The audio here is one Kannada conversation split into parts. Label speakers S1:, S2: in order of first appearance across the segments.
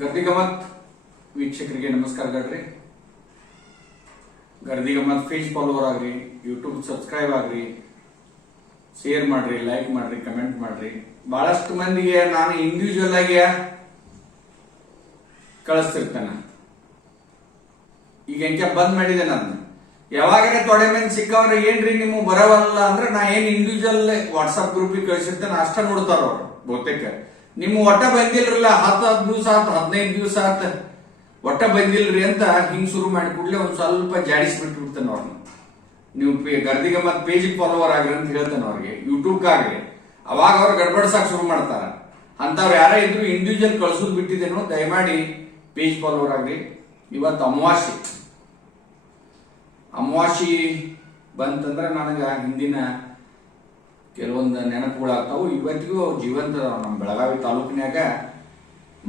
S1: ಗರ್ದಿಗಮತ್ ವೀಕ್ಷಕರಿಗೆ ನಮಸ್ಕಾರಗಳ್ರಿ ಗರ್ದಿಗಮತ್ ಫೇಸ್ ಫಾಲೋವರ್ ಆಗ್ರಿ ಯೂಟ್ಯೂಬ್ ಸಬ್ಸ್ಕ್ರೈಬ್ ಆಗ್ರಿ ಶೇರ್ ಮಾಡ್ರಿ ಲೈಕ್ ಮಾಡ್ರಿ ಕಮೆಂಟ್ ಮಾಡ್ರಿ. ಬಹಳಷ್ಟು ಮಂದಿಗೆ ನಾನು ಇಂಡಿವಿಜುವಲ್ ಆಗಿ ಕಳಿಸ್ತಿರ್ತೇನೆ. ಈಗ ಹೆಂಗೆ ಬಂದ್ ಮಾಡಿದೆ ನಾನು. ಯಾವಾಗ ತೊಡೆ ಮೇಲೆ ಸಿಕ್ಕವ್ರೆ, ಏನ್ರಿ ನಿಮ್ಮ ಬರವಲ್ಲ ಅಂದ್ರೆ ನಾ ಏನ್ ಇಂಡಿವಿಜುವಲ್ ವಾಟ್ಸ್ಆಪ್ ಗ್ರೂಪ್ ಕಳಿಸಿರ್ತೇನೆ, ಅಷ್ಟ ನೋಡ್ತಾರ ಅವ್ರು, ಬಹುತೇಕ. ನಿಮ್ಮ ಒಟ್ಟ ಬಂದಿಲ್ರಲ್ಲ, ಹತ್ತು ಹತ್ತು ದಿವಸ ಆತು, ಹದಿನೈದು ದಿವಸ ಆತ. ಒಟ್ಟ ಬಂದಿಲ್ರಿ ಅಂತ ಹಿಂಗ್ ಶುರು ಮಾಡಿ ಕೂಡಲೇ ಒಂದು ಸ್ವಲ್ಪ ಜಾಡಿಸ್ಬಿಟ್ಟು ಬಿಡ್ತಾನೆ ಅವ್ರನ್ನ ನೀವು ಗರ್ದಿಗೆ ಮತ್ತೆ ಪೇಜಿಗೆ ಫಾಲೋವರ್ ಆಗ್ರಿ ಅಂತ ಹೇಳ್ತಾನೆ ಅವ್ರಿಗೆ ಯೂಟ್ಯೂಬ್ ಅವಾಗ ಅವ್ರು ಗಡ್ಬಡ್ಸಕ್ ಶುರು ಮಾಡ್ತಾರ. ಅಂತವ್ರು ಯಾರೇ ಇದ್ರು ಇಂಡಿವಿಜುವಲ್ ಕಳ್ಸೋದು ಬಿಟ್ಟಿದ್ದೇನೋ, ದಯಮಾಡಿ ಪೇಜ್ ಫಾಲೋವರ್ ಆಗ್ರಿ. ಇವತ್ತು ಅಮಾವಾಸ್ಯೆ. ಅಮಾವಾಸ್ಯೆ ಬಂತಂದ್ರೆ ನನಗೆ ಹಿಂದಿನ ಕೆಲವೊಂದು ನೆನಪುಗಳಾಗ್ತಾವು. ಇವತ್ತಿಗೂ ಜೀವಂತ ಅದಾವ ನಮ್ಮ ಬೆಳಗಾವಿ ತಾಲೂಕಿನಾಗ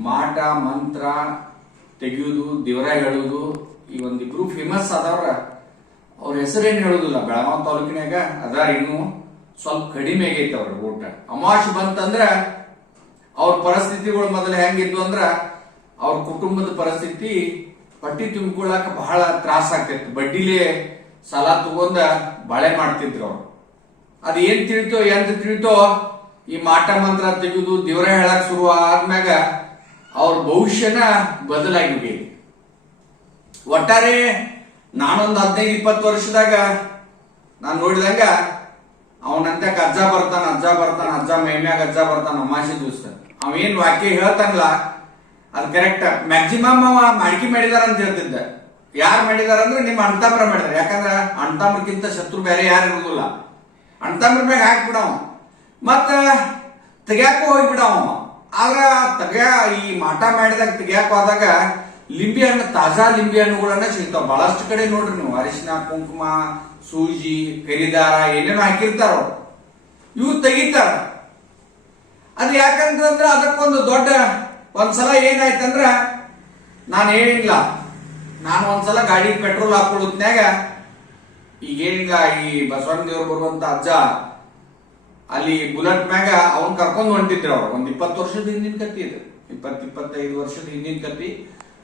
S1: ಮಾಟ, ಮಂತ್ರ ತೆಗೆಯುವುದು ದಿವರ ಹೇಳುವುದು ಈ ಒಂದಿಬ್ರು ಫೇಮಸ್ ಆದವ್ರ. ಅವ್ರ ಹೆಸರೇನು ಹೇಳುದಿಲ್ಲ. ಬೆಳಗಾವಿ ತಾಲೂಕಿನಾಗ ಅದ ಇನ್ನು ಸ್ವಲ್ಪ ಕಡಿಮೆ ಆಗೈತೆ ಅವ್ರ ಊಟ ಅಮಾಶ್ ಬಂತಂದ್ರ ಅವ್ರ ಪರಿಸ್ಥಿತಿಗಳು ಮೊದಲು ಹೆಂಗಿದ್ವು ಅಂದ್ರ ಅವ್ರ ಕುಟುಂಬದ ಪರಿಸ್ಥಿತಿ ಪಟ್ಟಿ ತುಂಬಿಕೊಳ್ಳಾಕ ಬಹಳ ತ್ರಾಸ ಆಗ್ತಿತ್ತು. ಬಡ್ಡಿಲೇ ಸಾಲ ತಗೊಂಡ ಬಾಳೆ ಮಾಡ್ತಿದ್ರು ಅವ್ರು. ಅದ್ ಏನ್ ತಿಳಿತೋ, ಎಂತ ತಿಳಿತೋ, ಈ ಮಾಟ ಮಂತ್ರ ತೆಗೆದು ದೇವರ ಹೇಳಕ್ ಶುರು ಆದ್ಮ್ಯಾಗ ಅವ್ರ ಭವಿಷ್ಯನ ಬದಲಾಗಿ ಹೋಗಿದೆ ಒಟ್ಟಾರೆ ನಾನೊಂದು ಹದಿನೈದು, ಇಪ್ಪತ್ತು ವರ್ಷದಾಗ ನಾನು ನೋಡಿದಂಗ ಅವನಂತ ಅಜ್ಜ ಬರ್ತಾನ ಅಜ್ಜ ಬರ್ತಾನ, ಅಜ್ಜ ಮೈಮ್ಯಾಗ ಅಜ್ಜ ಬರ್ತಾನ, ಅಮಾಸಿ ದಿವಸ. ಅವೇನ್ ವಾಕ್ಯ ಹೇಳ್ತಾನಲ್ಲ ಅದು ಕರೆಕ್ಟ್ ಮ್ಯಾಕ್ಸಿಮಮ್ ಅವ ಮಾಡಿಕೆ ಮಾಡಿದಾರ ಅಂತ ಹೇಳ್ತಿದ್ದ. ಯಾರು ಮಾಡಿದಾರ ಅಂದ್ರೆ ನಿಮ್ಮ ಅಣ್ತಾಮ್ರ ಮಾಡಿದಾರೆ. ಯಾಕಂದ್ರ ಅಣ್ತಾಮ್ರಕ್ಕಿಂತ ಶತ್ರು ಬೇರೆ ಯಾರು ಇರುದಿಲ್ಲ. ಅಣ್ತಾಮ್ರ ಮ್ಯಾಗ ಹಾಕ್ಬಿಡವ. ಮತ್ತ ತೆಗ್ಯಾಕ ಹೋಗ್ಬಿಡವ. ಆದ್ರೆ ತೆಗ್ಯಾ, ಈ ಮಾಟ ಮಾಡಿದಾಗ ತೆಗ್ಯಾಕ ಹೋದಾಗ ಲಿಂಬೆ ಹಣ್ಣು, ತಾಜಾ ಲಿಂಬೆ ಹಣ್ಣುಗಳನ್ನ ಸಿಗ್ತಾವ. ಬಹಳಷ್ಟು ಕಡೆ ನೋಡ್ರಿ ನೀವು. ಅರಿಶಿನ, ಕುಂಕುಮ, ಸೂಜಿ, ಕರಿದಾರ ಏನೇನೋ ಹಾಕಿರ್ತಾರ ಇವು ತೆಗಿತಾರ. ಅದು ಯಾಕಂತಂದ್ರ ಅದಕ್ಕೊಂದು ದೊಡ್ಡ ಒಂದ್ಸಲ ಏನಾಯ್ತಂದ್ರ ನಾನು ಏನಿಲ್ಲ ನಾನು ಒಂದ್ಸಲ ಗಾಡಿ ಪೆಟ್ರೋಲ್ ಹಾಕೊಳ್ಳೋದ್ನ್ಯಾಗ ಈಗೇನಿಲ್ಲ ಈ ಬಸವಣ್ಣ ದೇವ್ರು ಬರುವಂತ ಅಜ್ಜ, ಅಲ್ಲಿ ಬುಲೆಟ್ ಮ್ಯಾಗ ಅವನ್ ಕರ್ಕೊಂಡು ಹೊಂಟಿದ್ರು ಅವ್ರು. ಒಂದ್ ಇಪ್ಪತ್ತು ವರ್ಷದ ಹಿಂದಿನ ಕತ್ತಿ ಇದು. ಇಪ್ಪತ್ ಇಪ್ಪತ್ತೈದು ವರ್ಷದ ಹಿಂದಿನ ಕತ್ತಿ.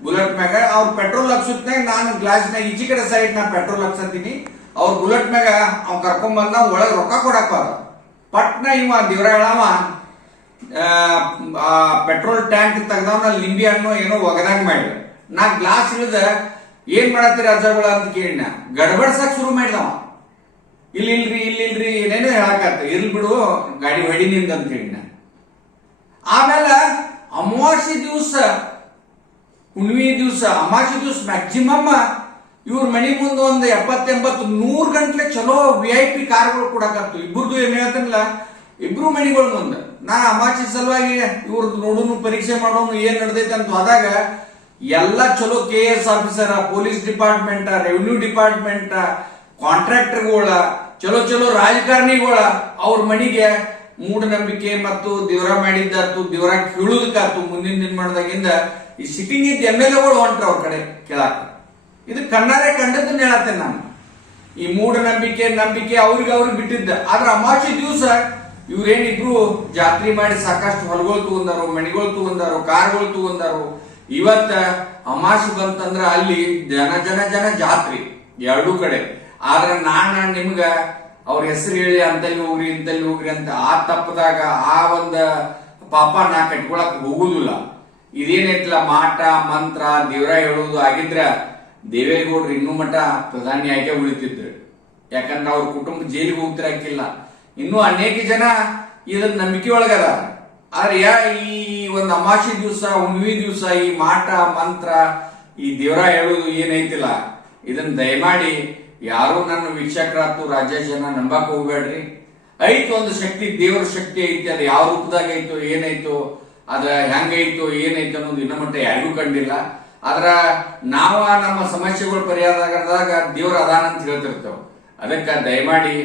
S1: ಬುಲೆಟ್ ಮ್ಯಾಗ ಅವ್ರ ಪೆಟ್ರೋಲ್ ಹಾಕ್ಸುತ್ತೆ ನಾನು ಗ್ಲಾಸ್ನಾಗ ಈಚೆ ಕಡೆ ಸೈಡ್ ನಾ ಪೆಟ್ರೋಲ್ ಹಾಕ್ಸತ್ತೀನಿ ಅವ್ರ ಬುಲೆಟ್ ಮ್ಯಾಗ ಅವ್ನ್ ಕರ್ಕೊಂಡ್ ಬಂದ ಒಳಗ್ ರೊಕ್ಕ ಕೊಡಕ್ ಪಟ್ನ ಇವ ದೇವ್ರ ಹೇಳವ ಪೆಟ್ರೋಲ್ ಟ್ಯಾಂಕ್ ತೆಗ್ದವನ ಲಿಂಬಿ ಹಣ್ಣು ಏನೋ ಒಗದಂಗ್ ಮಾಡಿದ ನಾ ಗ್ಲಾಸ್ ಇಳಿದ ಏನ್ ಮಾಡತ್ತೀರಿ ಅಜ್ಜಗಳ ಅಂತ ಕೇಳಿನ? ಗಡಬಡ್ಸಕ್ ಶುರು ಮಾಡಿದವ ಇಲ್ಲಿ ಇಲ್ರಿ ಇಲ್ಲಿ ಇಲ್ರಿ ಏನೇನೋ ಹೇಳಕತ್ತ. ಇರ್ಲಿ ಬಿಡು, ಗಾಡಿ ಹೊಡಿ ನಿಂದ ಅಂತ ಹೇಳಿನ. ಆಮೇಲೆ ಅಮಾವಾಸ್ಯ ದಿವಸ, ಹುಣ್ಣಿಮೆ ದಿವಸ, ಅಮಾವಾಸ್ಯ ದಿವಸ ಮ್ಯಾಕ್ಸಿಮಮ್ ಇವ್ರ ಮನೆ ಮುಂದೆ ಒಂದು ಎಪ್ಪತ್ತೆಂಬತ್ತು ನೂರು ಗಂಟ್ಲೆ ಚಲೋ ವಿ ಐ ಪಿ ಕಾರ್ಗಳು ಕೊಡಕತ್ತು. ಇಬ್ಬರದು ಏನ್ ಹೇಳ್ತಾನಿಲ್ಲ, ಇಬ್ರು ಮನಿಗಳ ಮುಂದೆ. ನಾ ಅಮಾಚಿ ಸಲುವಾಗಿ ಇವ್ರದ್ದು ನೋಡೋನು ಪರೀಕ್ಷೆ ಮಾಡೋನು ಏನ್ ನಡೆದೈತೆ ಅಂತ ಹೋದಾಗ ಎಲ್ಲ ಚಲೋ K S officer police department revenue department ಕಾಂಟ್ರಾಕ್ಟರ್ಗಳ ಚಲೋ ಚಲೋ ರಾಜಕಾರಣಿಗಳ, ಅವ್ರ ಮನೆಗೆ ಮೂಢನಂಬಿಕೆ ಮತ್ತು ದೇವರ ಮಾಡಿದ್ದಾತು ದೇವರ ಕೇಳುದಕ್ಕಾತು ಮುಂದಿನ ಮಾಡಿದಾಗಿಂದ ಈ ಸಿಟ್ಟಿಂಗ್ ಇದ್ದ ಎಂ ಎಲ್ ಎಗಳು ಹೊಂಟ್ರ ಅವ್ರ ಕಡೆ ಕೇಳಾಕ ಇದು ಕಣ್ಣಾರೆ ಕಂಡದ್ದನ್ನ ಹೇಳತ್ತೇನೆ ನಾನು. ಈ ಮೂಢನಂಬಿಕೆ, ನಂಬಿಕೆ ಅವ್ರಿಗೆ ಅವ್ರಿಗೆ ಬಿಟ್ಟಿದ್ದ. ಆದ್ರ ಅಮಾವಾಸ್ಯೆ ದಿವಸ ಇವ್ರೇನಿಬ್ರು ಜಾತ್ರೆ ಮಾಡಿ ಸಾಕಷ್ಟು ಹೊಲಗಳು ತಗೊಂಡಾರು ಮಣಿಗಳು ತಗೊಂಡಾರು, ಕಾರ್ಗಳು ತಗೊಂಡಾರು ಇವತ್ತ ಅಮಾಸೆ ಬಂತಂದ್ರ ಅಲ್ಲಿ ಜನ ಜನ ಜನ ಜಾತ್ರೆ ಎರಡೂ ಕಡೆ. ಆದ್ರೆ ನಾನ ನಿಮ್ಗ ಅವ್ರ ಹೆಸರು ಹೇಳಿ ಅಂತಲ್ಲಿ ಹೋಗ್ರಿ, ಇಂತಲ್ಲಿ ಹೋಗ್ರಿ ಅಂತ ಆ ತಪ್ಪದಾಗ ಆ ಒಂದ ಪಾಪ ನಾ ಕಟ್ಕೊಳಕ್ ಹೋಗುದಿಲ್ಲ. ಇದೇನೈತಿಲ್ಲ ಮಾಟ, ಮಂತ್ರ, ದೇವ್ರ ಹೇಳೋದು ಆಗಿದ್ರ ದೇವೇಗೌಡರು ಇನ್ನೂ ಮಠ ಪ್ರಧಾನಿ ಆಗೇ ಉಳಿತಿದ್ರು. ಯಾಕಂದ್ರೆ ಅವ್ರ ಕುಟುಂಬ ಜೈಲಿಗೆ ಹೋಗ್ತಿರಕ್ಕಿಲ್ಲ ಇನ್ನೂ ಅನೇಕ ಜನ ಇದನ್ನ ನಂಬಿಕೆ ಒಳಗದ ಆದ್ರೆ ಯಾ ಈ ಒಂದು ಅಮಾವಾಸ್ಯೆ ದಿವಸ, ಹುಣ್ಣಿಮೆ ದಿವಸ, ಈ ಮಾಟ, ಮಂತ್ರ, ಈ ದೇವರ ಹೇಳೋದು ಏನೈತಿಲ್ಲ. ಇದನ್ನ ದಯಮಾಡಿ ಯಾರು ನನ್ನ ವೀಕ್ಷಕರಾತು ರಾಜ್ಯ ಜನ ನಂಬಕ್ ಹೋಗ್ಬೇಡ್ರಿ. ಐತು ಒಂದು ಶಕ್ತಿ, ದೇವರ ಶಕ್ತಿ ಐತಿ, ಅದು ಯಾವ ರೂಪದಾಗ ಐತೋ, ಏನೈತೋ ಅದ ಹೆಂಗೈತೋ, ಏನೈತು ಅನ್ನೋದು ಇನ್ನ ಮಟ್ಟ ಯಾರಿಗೂ ಕಂಡಿಲ್ಲ. ಆದ್ರ ನಾವ ನಮ್ಮ ಸಮಸ್ಯೆಗಳು ಪರಿಹಾರದಾಗ ದೇವ್ರ ಅದಾನ ಅಂತ ಹೇಳ್ತಿರ್ತೇವೆ. ಅದಕ್ಕ ದಯಮಾಡಿ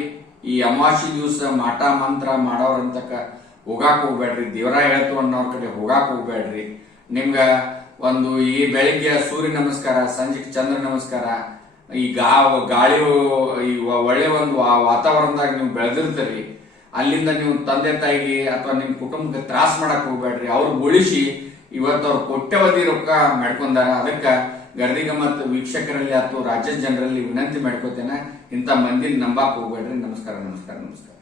S1: ಈ ಅಮಾವಾಸ್ಯೆ ದಿವಸ, ಮಾಟ, ಮಂತ್ರ ಮಾಡೋರಂತಕ ಹೋಗಾಕ್ ಹೋಗ್ಬೇಡ್ರಿ, ದೇವರ ಹೇಳ್ತು ಅನ್ನೋರ್ ಕಡೆ ಹೋಗಾಕ್ ಹೋಗ್ಬೇಡ್ರಿ. ನಿಮ್ಗೆ ಒಂದು ಈ ಬೆಳಿಗ್ಗೆ ಸೂರ್ಯ ನಮಸ್ಕಾರ ಸಂಜೆ ಚಂದ್ರ ನಮಸ್ಕಾರ, ಈ ಗಾ ಗಾಳಿ ಈ ಒಳ್ಳೆ ಒಂದು ವಾತಾವರಣದಾಗ ನೀವು ಬೆಳೆದಿರ್ತೀರಿ. ಅಲ್ಲಿಂದ ನೀವು ತಂದೆ ತಾಯಿಗೆ ಅಥವಾ ನಿಮ್ಮ ಕುಟುಂಬಕ್ಕೆ ತ್ರಾಸ ಮಾಡಕ್ ಹೋಗ್ಬೇಡ್ರಿ. ಅವ್ರು ಉಳಿಸಿ ಇವತ್ತು ಅವ್ರು ಕೋಟ್ಯವಧಿ ರೊಕ್ಕ ಮಾಡ್ಕೊಂಡಾರ. ಅದಕ್ಕೆ ಗರ್ದಿಗ ಮತ್ತು ವೀಕ್ಷಕರಲ್ಲಿ ಅಥವಾ ರಾಜ್ಯದ ಜನರಲ್ಲಿ ವಿನಂತಿ ಮಾಡ್ಕೋತೇನೆ. ಇಂಥ ಮಂದಿನ ನಂಬಾಕ್ ಹೋಗ್ಬೇಡ್ರಿ. ನಮಸ್ಕಾರ ನಮಸ್ಕಾರ ನಮಸ್ಕಾರ.